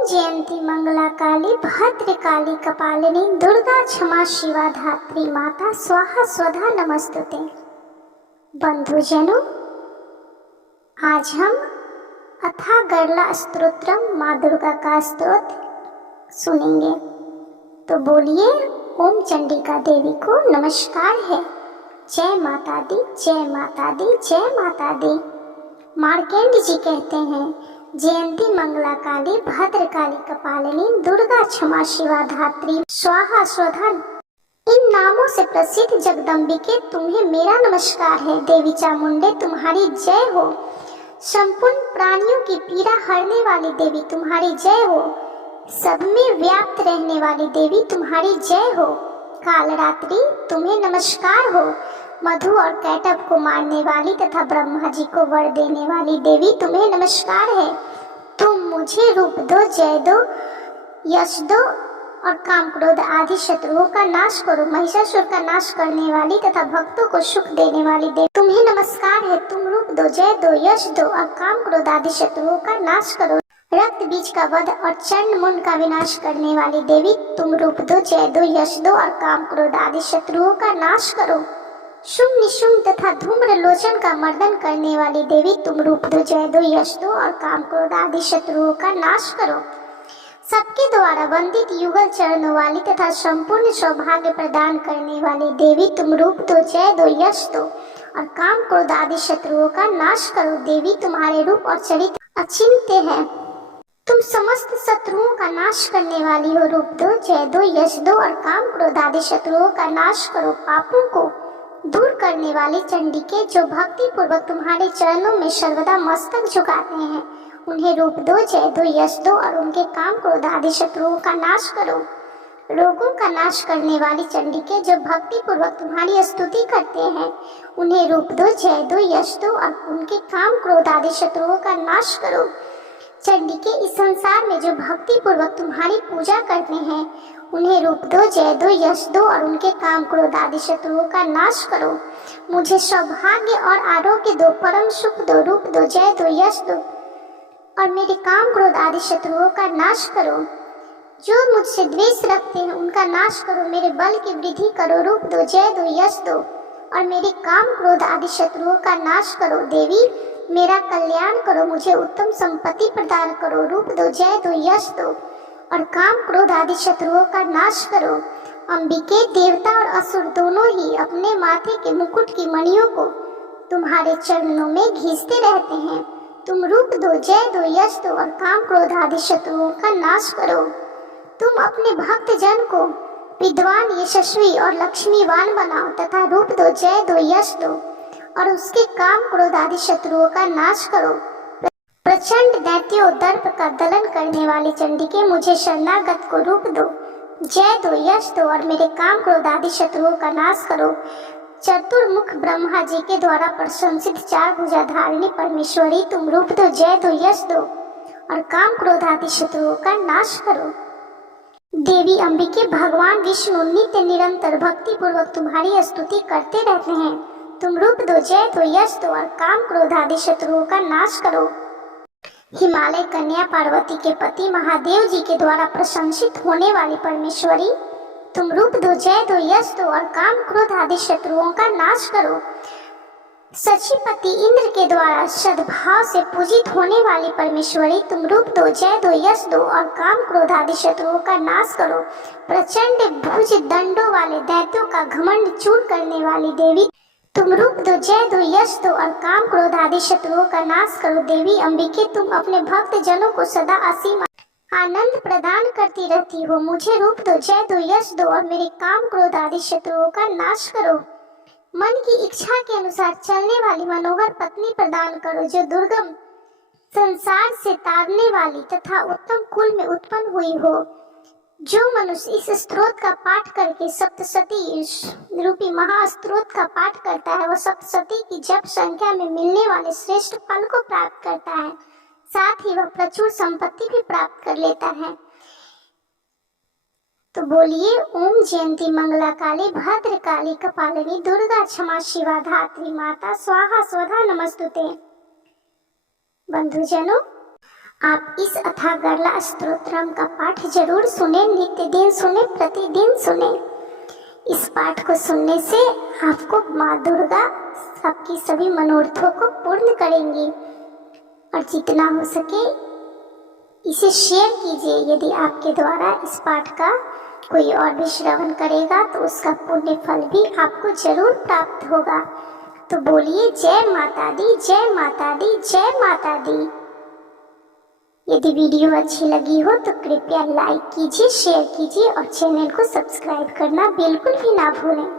जयंती मंगला काली भद्र काली कपालिनी दुर्गा क्षमा शिवा धात्री माता स्वाहा स्वधा नमस्तुते। बंधुजनों, आज हम अथा गरला स्तोत्रम माँ दुर्गा का स्तोत्र सुनेंगे। तो बोलिए, ओम चंडिका देवी को नमस्कार है। जय माता दी, जय माता दी, जय माता दी। मार्केंड जी कहते हैं, जयंती मंगला काली भद्र काली कपालिनी दुर्गा क्षमा शिवा धात्री स्वाहा स्वधा, इन नामों से प्रसिद्ध जगदम्बिके तुम्हें मेरा नमस्कार है। देवी चामुंडे तुम्हारी जय हो। संपूर्ण प्राणियों की पीड़ा हरने वाली देवी तुम्हारी जय हो। सब में व्याप्त रहने वाली देवी तुम्हारी जय हो। कालरात्रि तुम्हें नमस्कार हो। मधु और कैटभ को मारने वाली तथा ब्रह्मा जी को वर देने वाली देवी तुम्हें नमस्कार है। तुम मुझे रूप दो, जय दो, यश दो और काम क्रोध आदि शत्रुओं का नाश करो। महिषासुर का नाश करने वाली तथा भक्तों को सुख देने वाली देवी तुम्हें नमस्कार है। तुम रूप दो, जय दो, यश दो और काम क्रोध आदि शत्रुओं का नाश करो। रक्त बीज का वध और चंड मुंड का विनाश करने वाली देवी तुम रूप दो, जय दो, यश दो और काम क्रोध आदि शत्रुओं का नाश करो। शुंभ निशुंभ तथा धूम्र लोचन का मर्दन करने वाली देवी तुम रूप दो, जय दो, यश दो और काम क्रोध आदि शत्रुओं का नाश करो। सबके द्वारा वंदित युगल चरणों वाली तथा संपूर्ण सौभाग्य प्रदान करने वाली देवी तुम रूप दो, जय दो, यश दो और काम क्रोध आदि शत्रुओं का नाश करो। देवी तुम्हारे रूप और चरित्र अचिंत्य है। तुम समस्त शत्रुओं का नाश करने वाली हो। रूप दो, जय दो, यश दो और काम क्रोध आदि शत्रुओं का नाश करो। पापों को दूर करने वाली चंडिके जो भक्ति पूर्वक तुम्हारे चरणों में सर्वदा मस्तक झुकाते हैं, उन्हें रूप दो, जय दो, यश दो और उनके काम क्रोध आदि शत्रुओं का नाश करो। रोगों का नाश करने वाली चंडिके जो भक्ति पूर्वक तुम्हारी स्तुति करते हैं, उन्हें रूप दो, जय दो, यश दो और उनके काम क्रोध आदि शत्रुओं का नाश करो। चंडिके इस संसार में जो भक्ति पूर्वक तुम्हारी पूजा करते हैं, उन्हें रूप दो, जय दो, यश दो और उनके काम क्रोध आदि शत्रुओं का नाश करो। मुझे सौभाग्य और आरोग्य दो, परम सुख दो। रूप दो, जय दो, यश दो और मेरे काम क्रोध आदि शत्रुओं का नाश करो। जो मुझसे द्वेष रखते हैं उनका नाश करो। मेरे बल की वृद्धि करो। रूप दो, जय दो, यश दो और मेरे काम क्रोध आदि शत्रुओं का नाश करो। देवी मेरा कल्याण करो। मुझे उत्तम संपत्ति प्रदान करो। रूप दो, जय दो, यश दो और काम क्रोध आदि शत्रुओं का नाश करो। अंबिके, देवता और असुर दोनों ही अपने माथे के मुकुट की मणियों को तुम्हारे चरणों में घींचते रहते हैं। तुम रूप दो, जय दो, यश दो और काम क्रोध आदि शत्रुओं का नाश करो। तुम अपने भक्त जन को विद्वान, यशस्वी और लक्ष्मीवान बनाओ तथा रूप दो, जय दो, यश दो और उसके काम क्रोध आदि शत्रुओं का नाश करो। प्रचंड दैत्यों दर्प का दलन करने वाली चंडिके मुझे शरणागत को रूप दो, जय दो, यश दो और मेरे काम क्रोध आदि शत्रुओं का नाश करो। चतुर्मुख ब्रह्मा जी के द्वारा प्रशंसित चार भुजा धारिणी परमेश्वरी तुम रूप दो, जय दो, यश दो और काम क्रोध आदि शत्रुओं का नाश करो। देवी अंबिके, भगवान विष्णु नित्य निरंतर भक्ति पूर्वक तुम्हारी स्तुति करते रहते हैं। तुम रूप दो, जय दो, यश दो और काम क्रोध आदि शत्रुओं का नाश करो। हिमालय कन्या पार्वती के पति महादेव जी के द्वारा प्रशंसित होने वाली परमेश्वरी तुम रूप दो, जय दो, यश दो और काम क्रोध आदि शत्रुओं का नाश करो। सचिपति इंद्र के द्वारा सद्भाव से पूजित होने वाली परमेश्वरी तुम रूप दो, जय दो, यश दो और काम क्रोध आदि शत्रुओं का नाश करो। प्रचंड भुज दंडों वाले दैत्यों का घमंड चूर करने वाली देवी तुम रूप दो, जय दो, यश दो और काम क्रोध आदि शत्रुओं का नाश करो। देवी अंबिके, तुम अपने भक्त जनों को सदा असीम आनंद प्रदान करती रहती हो। मुझे रूप दो, जय दो, यश दो और मेरे काम क्रोध आदि शत्रुओं का नाश करो। मन की इच्छा के अनुसार चलने वाली मनोहर पत्नी प्रदान करो, जो दुर्गम संसार से तारने वाली तथा उत्तम कुल में उत्पन्न हुई हो। जो मनुष्य इस स्तोत्र का पाठ करके सप्तशती रूपी महास्तोत्र का पाठ करता है, वह सप्तशती की जप संख्या में मिलने वाले श्रेष्ठ फल को प्राप्त करता है। साथ ही वह प्रचुर संपत्ति भी प्राप्त कर लेता है। तो बोलिए, ओम जयंती मंगला काली भद्र काली कपालिनी दुर्गा क्षमा शिवा धात्री माता स्वाहा स्वधा नमस्तुते। बंधुजनों, आप इस अथाह गढ़ला स्तोत्रम का पाठ जरूर सुने, नित्य दिन सुने, प्रतिदिन सुने। इस पाठ को सुनने से आपको माँ दुर्गा आपकी सभी मनोरथों को पूर्ण करेंगी। और जितना हो सके इसे शेयर कीजिए। यदि आपके द्वारा इस पाठ का कोई और भी श्रवण करेगा तो उसका पुण्य फल भी आपको जरूर प्राप्त होगा। तो बोलिए जय माता दी, जय माता दी, जय माता दी। यदि वीडियो अच्छी लगी हो तो कृपया लाइक कीजिए, शेयर कीजिए और चैनल को सब्सक्राइब करना बिल्कुल भी ना भूलें।